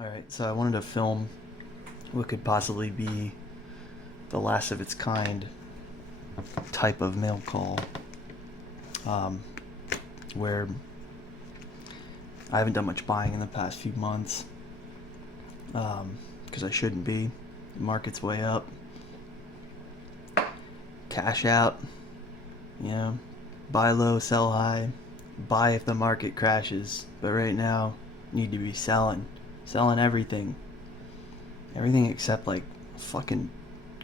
Alright, so I wanted to film what could possibly be the last of its kind type of mail call, um, where I haven't done much buying in the past few months, because I shouldn't be. The market's way up. Cash out, you know, buy low, sell high, buy if the market crashes. But right now, need to be selling everything. Everything except like fucking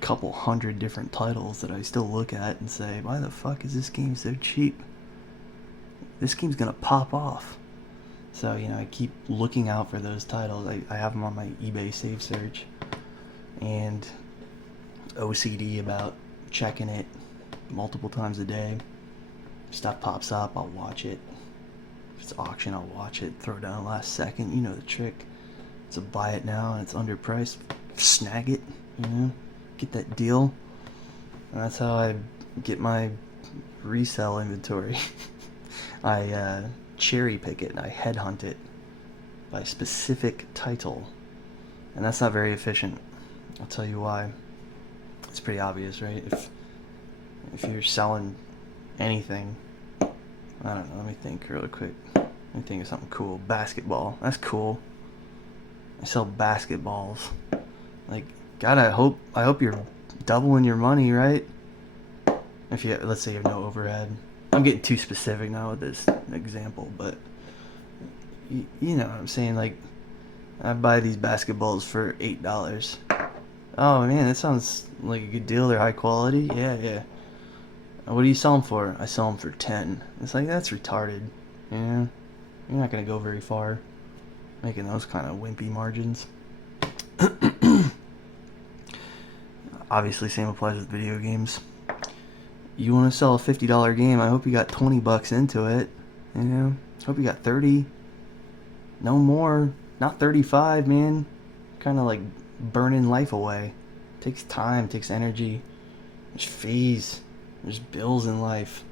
couple hundred different titles that I still look at and say, why the fuck is this game so cheap? This game's gonna pop off. So, I keep looking out for those titles. I have them on my eBay save search, and OCD about checking it multiple times a day. Stuff pops up, I'll watch it. If it's auction, I'll watch it, throw it down last second. You know the trick. It's a buy it now and it's underpriced. Snag it, get that deal. And that's how I get my resale inventory. I cherry pick it and I headhunt it by specific title. And that's not very efficient. I'll tell you why. It's pretty obvious, right? If you're selling anything, I don't know, let me think really quick. Let me think of something cool. Basketball. That's cool. I sell basketballs. Like, God, I hope you're doubling your money, right? If you, let's say you have no overhead. I'm getting too specific now with this example, but you know what I'm saying. Like, I buy these basketballs for $8. Oh man, that sounds like a good deal. They're high quality. Yeah. What do you sell them for? I sell them for 10. It's like, that's retarded. You're not gonna go very far making those kind of wimpy margins. Obviously, same applies with video games. You want to sell a $50 game, I hope you got $20 into it. Hope you got 30. No more. Not 35, man. Kind of like burning life away. Takes time, takes energy. There's fees. There's bills in life.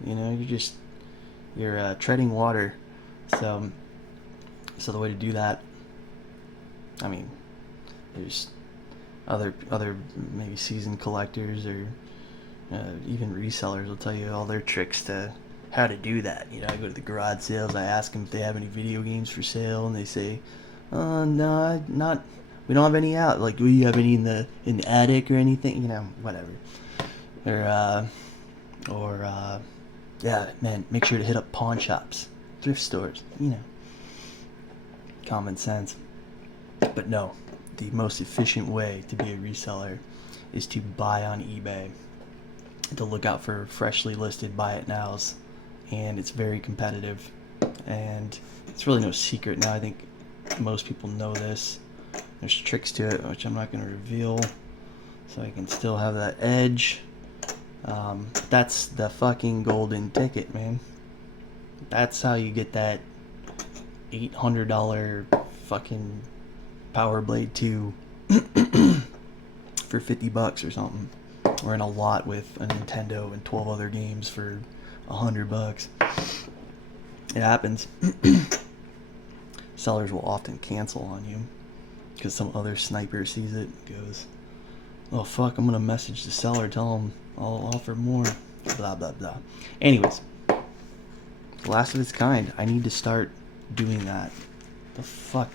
You're treading water. So the way to do that, I mean, there's other maybe seasoned collectors or even resellers will tell you all their tricks to how to do that. I go to the garage sales, I ask them if they have any video games for sale, and they say, no, not, we don't have any out. Like, do you have any in the attic or anything? Whatever. Or yeah, man, make sure to hit up pawn shops, thrift stores, common sense. But no, the most efficient way to be a reseller is to buy on eBay, to look out for freshly listed buy it nows, and it's very competitive, and it's really no secret now. I think most people know this. There's tricks to it, which I'm not going to reveal, so I can still have that edge. That's the fucking golden ticket, man. That's how you get that $800 fucking Power Blade 2 for $50 or something. Or in a lot with a Nintendo and 12 other games for $100. It happens. Sellers will often cancel on you because some other sniper sees it and goes, oh fuck, I'm gonna message the seller, tell him I'll offer more, blah blah blah. Anyways, last of its kind. I need to start doing that. The fuck,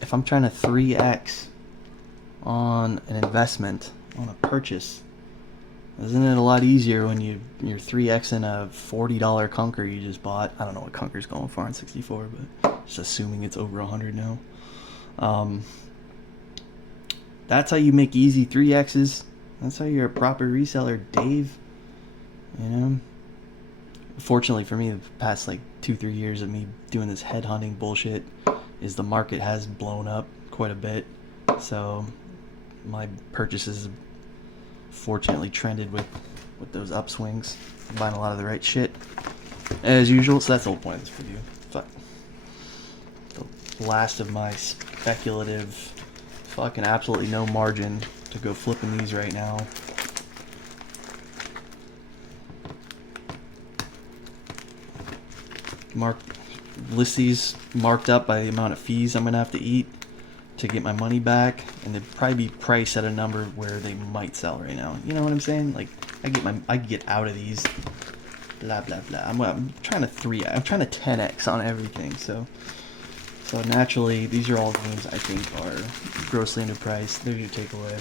if I'm trying to 3x on an investment, on a purchase, isn't it a lot easier when you're 3xing a $40 Conker you just bought? I don't know what Conker's going for on 64, but just assuming it's over 100 now. That's how you make easy 3x's. That's how you're a proper reseller, Dave. Fortunately for me, the past like 2-3 years of me doing this headhunting bullshit is the market has blown up quite a bit. So my purchases fortunately trended with those upswings. I'm buying a lot of the right shit as usual. So that's the whole point of this video. Fuck. The last of my speculative, fucking absolutely no margin to go flipping these right now. List these marked up by the amount of fees I'm gonna have to eat to get my money back, and they'd probably be priced at a number where they might sell right now. You know what I'm saying? Like, I get out of these. Blah blah blah. I'm trying to 10x on everything. So naturally, these are all games I think are grossly underpriced. There's your takeaway.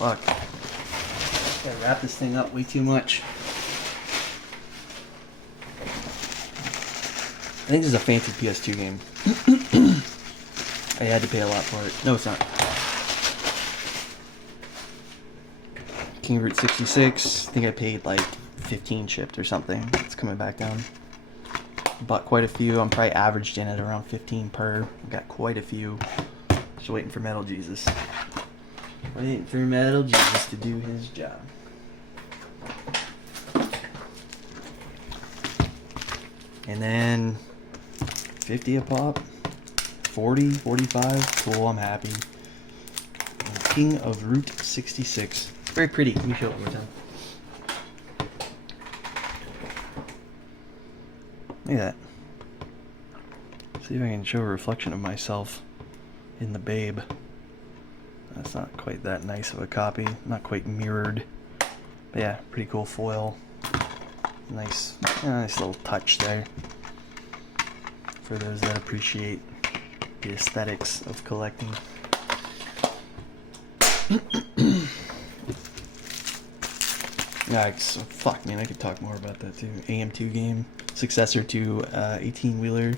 Fuck. Gotta wrap this thing up way too much. I think this is a fancy PS2 game. I had to pay a lot for it. No, it's not. King Route 66. I think I paid like 15 shipped or something. It's coming back down. Bought quite a few. I'm probably averaged in at around 15 per. Got quite a few. Just waiting for Metal Jesus. Waiting for Metal Jesus to do his job. And then 50 a pop. 40, 45. Cool, I'm happy. And King of Route 66. Very pretty. Let me show it one more time. Look at that. See if I can show a reflection of myself in the Babe. That's not quite that nice of a copy. Not quite mirrored. But yeah, pretty cool foil. Nice little touch there. For those that appreciate the aesthetics of collecting. Yeah, so fuck man, I could talk more about that too. AM2 game. Successor to 18-wheeler.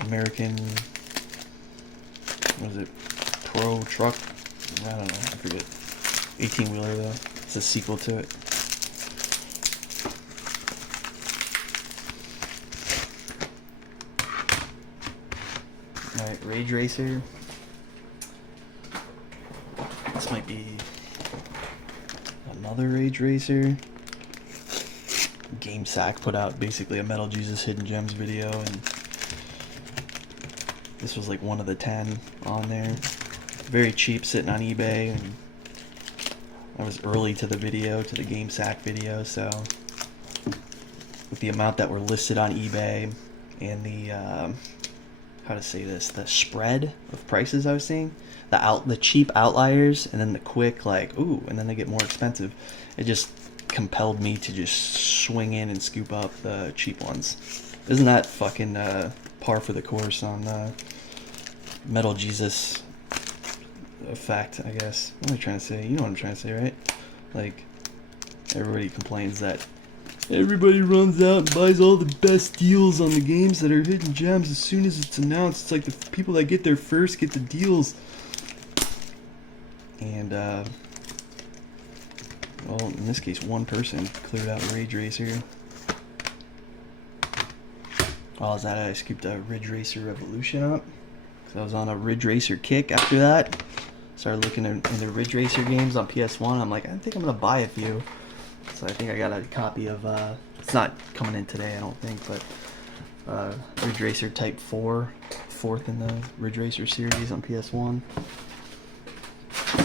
American... What is it? Pro Truck? I don't know, I forget. 18-wheeler though. It's a sequel to it. Alright, Rage Racer. This might be another Rage Racer. GameSack put out basically a Metal Jesus Hidden Gems video, and this was like one of the 10 on there. Very cheap, sitting on eBay, and I was early to the video, to the GameSack video, so with the amount that were listed on eBay and the how to say this, the spread of prices I was seeing, the cheap outliers and then the quick like ooh, and then they get more expensive, it just compelled me to just swing in and scoop up the cheap ones. Isn't that fucking par for the course on Metal Jesus effect, I guess. What am I trying to say? You know what I'm trying to say, right? Like, everybody complains that everybody runs out and buys all the best deals on the games that are hidden gems as soon as it's announced. It's like the people that get there first get the deals. And, well, in this case, one person cleared out Rage Racer. While I was at it, I scooped a Ridge Racer Revolution up. So I was on a Ridge Racer kick after that. Started looking into Ridge Racer games on PS1. I'm like, I think I'm going to buy a few. So I think I got a copy of, it's not coming in today, I don't think, but Ridge Racer Type 4, fourth in the Ridge Racer series on PS1.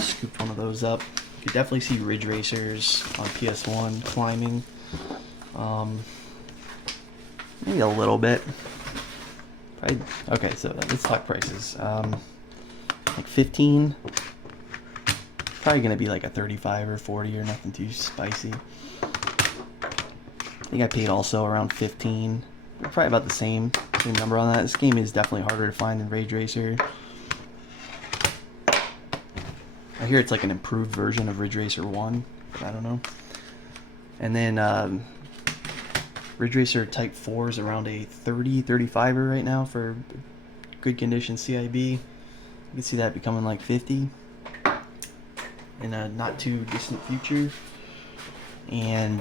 Scooped one of those up. You could definitely see Ridge Racers on PS1 climbing. Maybe a little bit. Probably, okay, so let's talk prices. Like 15. Probably gonna be like a 35 or 40 or nothing too spicy. I think I paid also around 15. Probably about the same number on that. This game is definitely harder to find than Rage Racer. I hear it's like an improved version of Ridge Racer 1. I don't know. And then Ridge Racer Type 4 is around a 35er right now for good condition CIB. You can see that becoming like 50 in a not too distant future. And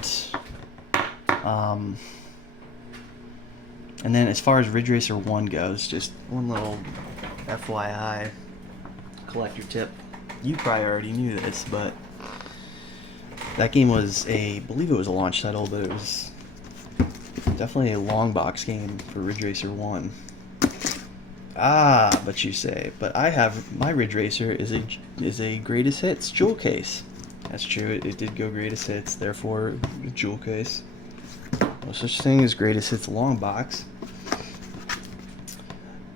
then as far as Ridge Racer 1 goes, just one little FYI collector tip. You probably already knew this, but That game was I believe it was a launch title, but it was definitely a long box game for Ridge Racer 1. Ah, but you say, but I have my Ridge Racer is a greatest hits jewel case. That's true. It did go greatest hits, therefore jewel case. No such thing as greatest hits long box.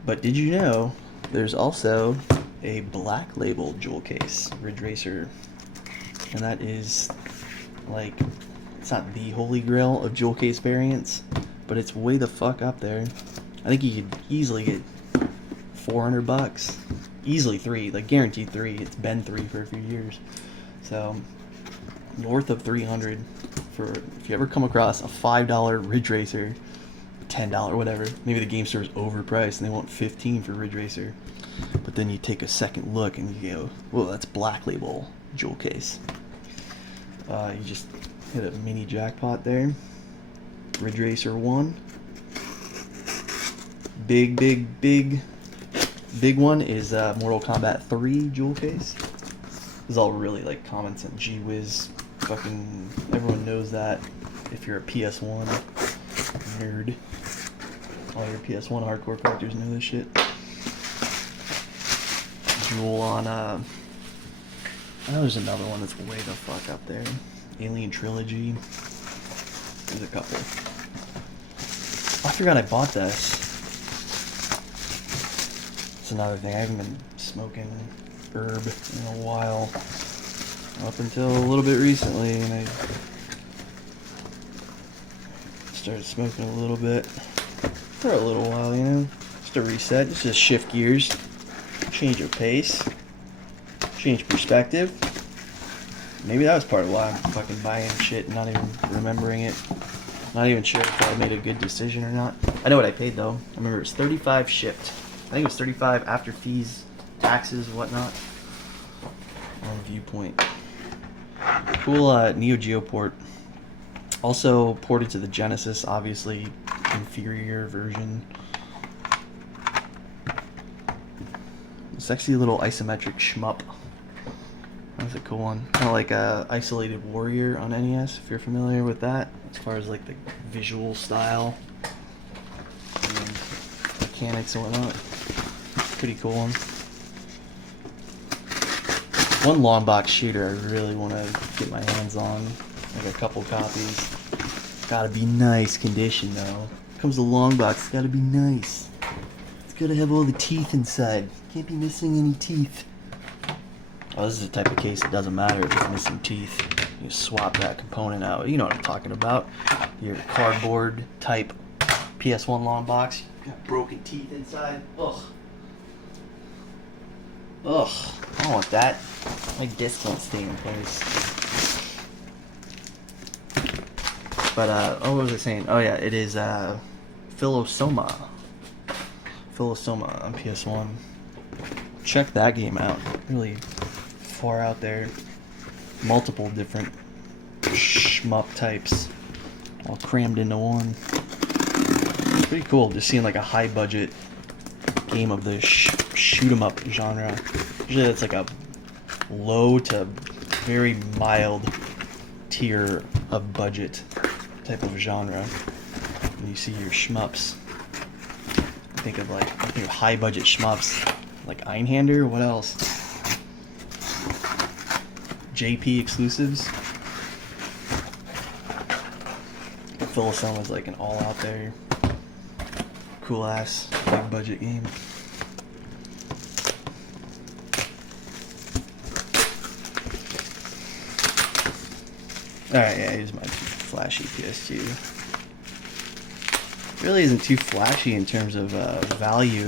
But did you know there's also a black label jewel case Ridge Racer, and that is like, it's not the holy grail of jewel case variants, but it's way the fuck up there. I think you could easily get $400, easily 3, like guaranteed 3. It's been 3 for a few years, so north of 300 for if you ever come across a $5 Ridge Racer, $10 whatever. Maybe the game store is overpriced and they want 15 for Ridge Racer, but then you take a second look and you go, whoa, that's black label jewel case. You just hit a mini jackpot there. Ridge Racer 1. Big one is Mortal Kombat 3 jewel case. This is all really like comments and gee whiz. Fucking everyone knows that if you're a PS1 nerd. All your PS1 hardcore collectors know this shit. Jewel on I know there's another one that's way the fuck up there. Alien Trilogy. There's a couple. I forgot I bought this. That's another thing. I haven't been smoking herb in a while. Up until a little bit recently, and I started smoking a little bit for a little while, you know. Just a reset, just to shift gears, change of pace, change perspective. Maybe that was part of why I'm fucking buying shit and not even remembering it. Not even sure if I made a good decision or not. I know what I paid though. I remember it was $35 shipped. I think it was $35 after fees, taxes, whatnot. On Viewpoint. Cool Neo Geo port. Also ported to the Genesis, obviously inferior version. Sexy little isometric shmup. That's a cool one. Kind of like Isolated Warrior on NES, if you're familiar with that, as far as like the visual style and mechanics and whatnot. Pretty cool one. One long box shooter I really want to get my hands on, like a couple copies. Gotta be nice condition though. Comes a long box, it's gotta be nice. It's gotta have all the teeth inside. Can't be missing any teeth. Oh, this is the type of case that doesn't matter if it's missing teeth. You swap that component out. You know what I'm talking about. Your cardboard type PS1 long box. Got broken teeth inside. Ugh. Ugh. I don't want that. My disc won't stay in place. But, what was I saying? Oh yeah, it is, Philosoma. Philosoma on PS1. Check that game out. Really far out there. Multiple different shmup types all crammed into one. It's pretty cool just seeing like a high budget game of the shoot 'em up genre. Usually it's like a low to very mild tier of budget type of genre. And you see your shmups. I think of high budget shmups like Einhander. What else? JP exclusives. Philosoma is like an all out there cool ass big budget game. Alright, yeah, here's my flashy PS2. Really isn't too flashy in terms of value.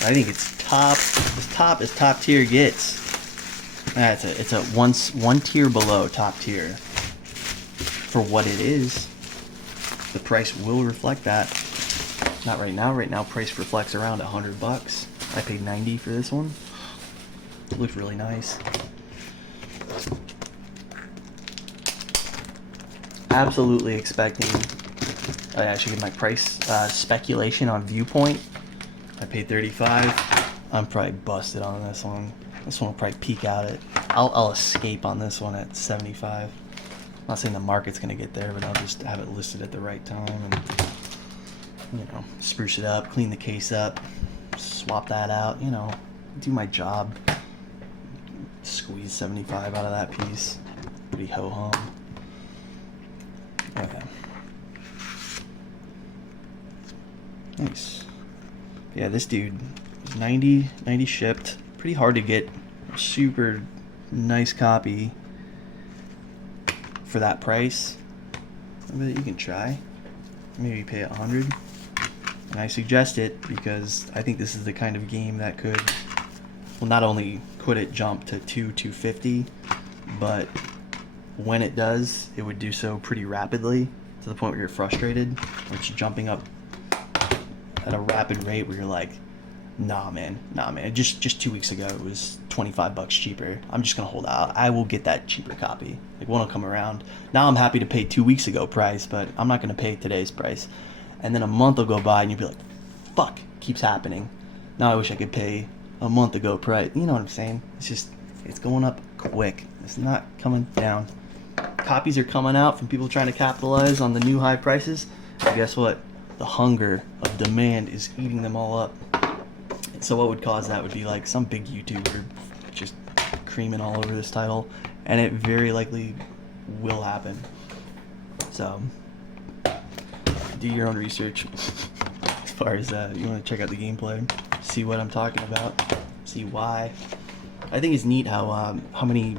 I think it's as top tier gets. It's a one tier below top tier. For what it is, the price will reflect that. Not right now. Right now, price reflects around $100. I paid $90 for this one. It looked really nice. Absolutely expecting. I should give my price speculation on Viewpoint. I paid $35. I'm probably busted on this one. This one will probably peak out at. I'll escape on this one at 75. I'm not saying the market's gonna get there, but I'll just have it listed at the right time and, you know, spruce it up, clean the case up, swap that out, you know, do my job. Squeeze 75 out of that piece. Pretty ho-hum. Okay. Nice. Yeah, this dude is 90 shipped. Pretty hard to get a super nice copy for that price. But you can try. Maybe pay 100. And I suggest it because I think this is the kind of game that could, well, not only could it jump to 250, but when it does, it would do so pretty rapidly to the point where you're frustrated. It's jumping up at a rapid rate where you're like, nah man. Just 2 weeks ago it was $25 cheaper. I'm just gonna hold out. I will get that cheaper copy. Like, one will come around. Now I'm happy to pay 2 weeks ago price, but I'm not gonna pay today's price. And then a month will go by and you'll be like, fuck, keeps happening. Now I wish I could pay a month ago price. You know what I'm saying? It's going up quick. It's not coming down. Copies are coming out from people trying to capitalize on the new high prices. And guess what? The hunger of demand is eating them all up. So what would cause that would be like some big YouTuber just creaming all over this title, and it very likely will happen. So do your own research as far as you want to check out the gameplay, see what I'm talking about, see why. I think it's neat how many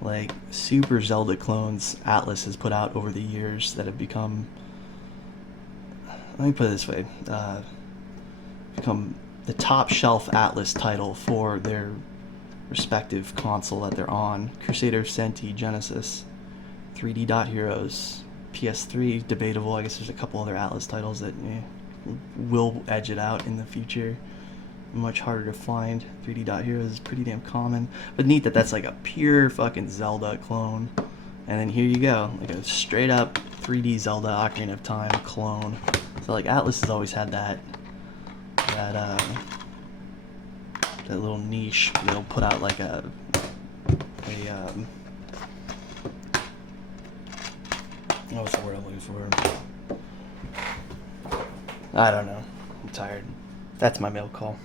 like super Zelda clones Atlas has put out over the years that have become, let me put it this way, become the top shelf Atlas title for their respective console that they're on. Crusader, Senti, Genesis, 3D Dot Heroes, PS3, debatable. I guess there's a couple other Atlas titles that will edge it out in the future. Much harder to find. 3D Dot Heroes is pretty damn common. But neat that that's like a pure fucking Zelda clone. And then here you go, like a straight up 3D Zelda Ocarina of Time clone. So like Atlas has always had that little niche. They'll put out like what's the word I'm looking for? I don't know. I'm tired. That's my mail call.